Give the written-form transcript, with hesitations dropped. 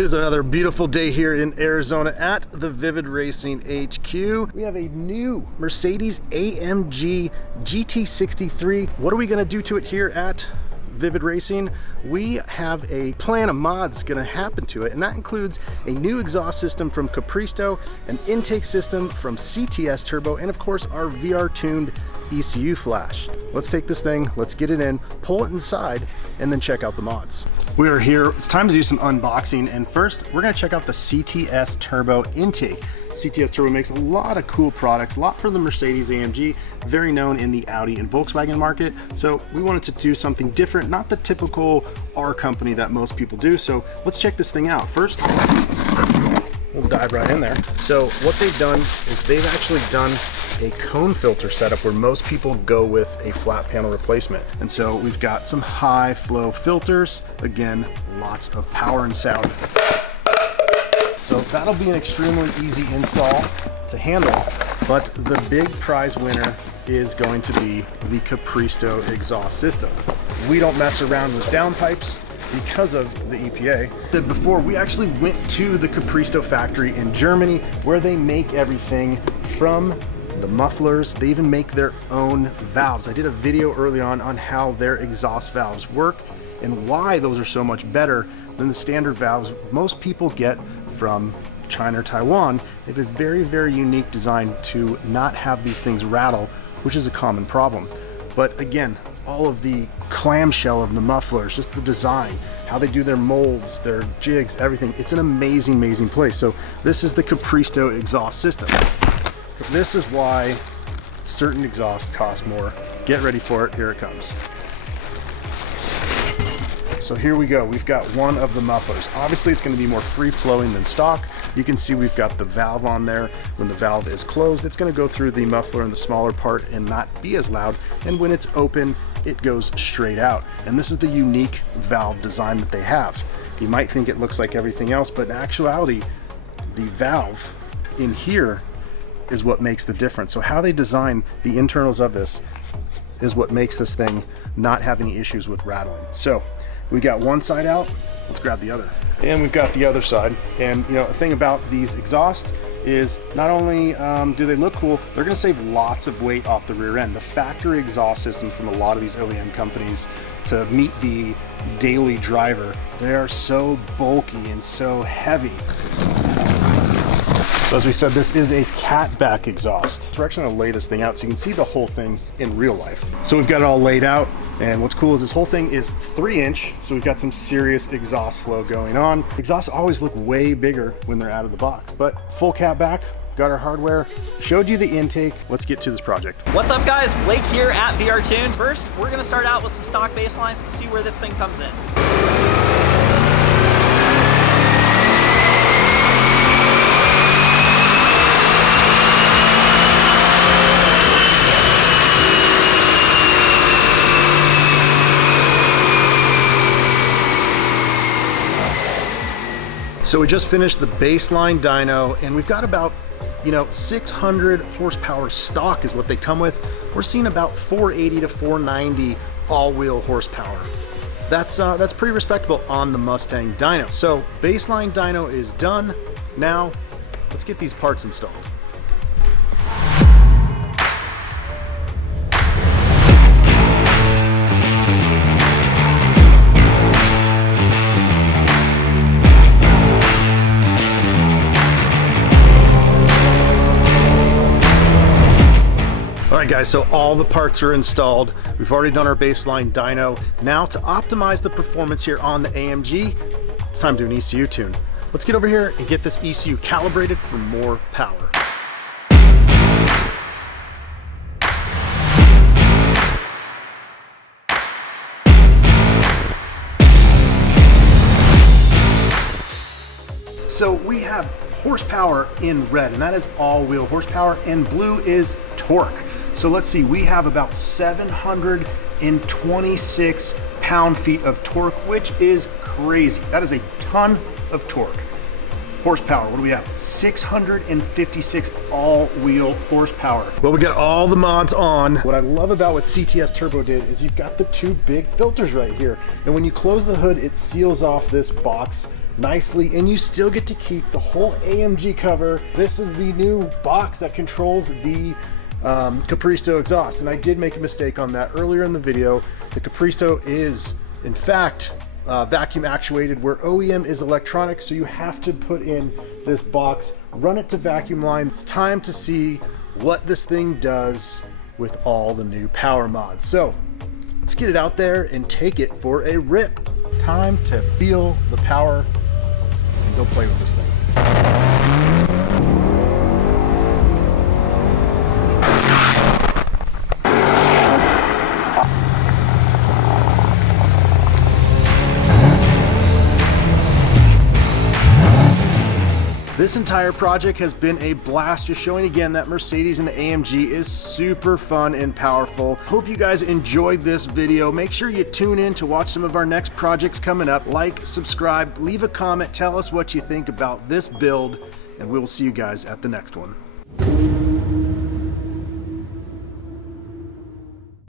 It is another beautiful day here in Arizona at the Vivid Racing HQ. We have a new Mercedes AMG GT63. What are we going to do to it here at Vivid Racing? We have a plan of mods going to happen to it, and that includes a new exhaust system from Capristo, an intake system from CTS Turbo, and of course our VR tuned ECU flash. Let's take this thing, let's get it in, pull it inside, and then check out the mods. We are here, it's time to do some unboxing, and first we're gonna check out the CTS Turbo Intake. CTS Turbo makes a lot of cool products, a lot for the Mercedes-AMG, very known in the Audi and Volkswagen market. So we wanted to do something different, not the typical R company that most people do. So let's check this thing out. First, we'll dive right in there. So what they've done is they've actually done a cone filter setup where most people go with a flat panel replacement. And so we've got some high flow filters. Again, lots of power and sound. So that'll be an extremely easy install to handle, but the big prize winner is going to be the Capristo exhaust system. We don't mess around with downpipes because of the EPA. Before, we actually went to the Capristo factory in Germany where they make everything from the mufflers. They even make their own valves. I did a video early on how their exhaust valves work and why those are so much better than the standard valves most people get from China or Taiwan. They have a very, very unique design to not have these things rattle, which is a common problem. But again, all of the clamshell of the mufflers, just the design, how they do their molds, their jigs, everything. It's an amazing, amazing place. So this is the Capristo exhaust system. This is why certain exhaust cost more. Get ready for it, here it comes. So here we go, we've got one of the mufflers. Obviously it's going to be more free flowing than stock. You can see we've got the valve on there. When the valve is closed, it's going to go through the muffler in the smaller part and not be as loud. And when it's open, it goes straight out. And this is the unique valve design that they have. You might think it looks like everything else, but in actuality, the valve in here is what makes the difference. So how they design the internals of this is what makes this thing not have any issues with rattling. So we got one side out, let's grab the other. And we've got the other side. And you know, the thing about these exhausts is not only do they look cool, they're gonna save lots of weight off the rear end. The factory exhaust systems from a lot of these OEM companies to meet the daily driver, they are so bulky and so heavy. So as we said, this is a catback exhaust. So we're actually gonna lay this thing out so you can see the whole thing in real life. So we've got it all laid out, and what's cool is this whole thing is 3-inch, so we've got some serious exhaust flow going on. Exhausts always look way bigger when they're out of the box, but full catback, got our hardware, showed you the intake. Let's get to this project. What's up guys, Blake here at VR Tuned. First, we're gonna start out with some stock baselines to see where this thing comes in. So we just finished the baseline dyno, and we've got about, 600 horsepower stock is what they come with. We're seeing about 480 to 490 all-wheel horsepower. That's pretty respectable on the Mustang dyno. So baseline dyno is done. Now let's get these parts installed. All right guys, so all the parts are installed. We've already done our baseline dyno. Now to optimize the performance here on the AMG, it's time to do an ECU tune. Let's get over here and get this ECU calibrated for more power. So we have horsepower in red, and that is all-wheel horsepower, and blue is torque. So let's see, we have about 726 pound-feet of torque, which is crazy. That is a ton of torque. Horsepower, what do we have? 656 all-wheel horsepower. Well, we got all the mods on. What I love about what CTS Turbo did is you've got the two big filters right here. And when you close the hood, it seals off this box nicely, and you still get to keep the whole AMG cover. This is the new box that controls the Capristo exhaust, and I did make a mistake on that earlier in the video. The Capristo is in fact vacuum actuated, where OEM is electronic, so you have to put in this box, run it to vacuum line. It's time to see what this thing does with all the new power mods. So let's get it out there and take it for a rip. Time to feel the power and go play with this thing. This entire project has been a blast, just showing again that Mercedes and the AMG is super fun and powerful. Hope you guys enjoyed this video. Make sure you tune in to watch some of our next projects coming up. Like, subscribe, leave a comment, tell us what you think about this build, and we will see you guys at the next one.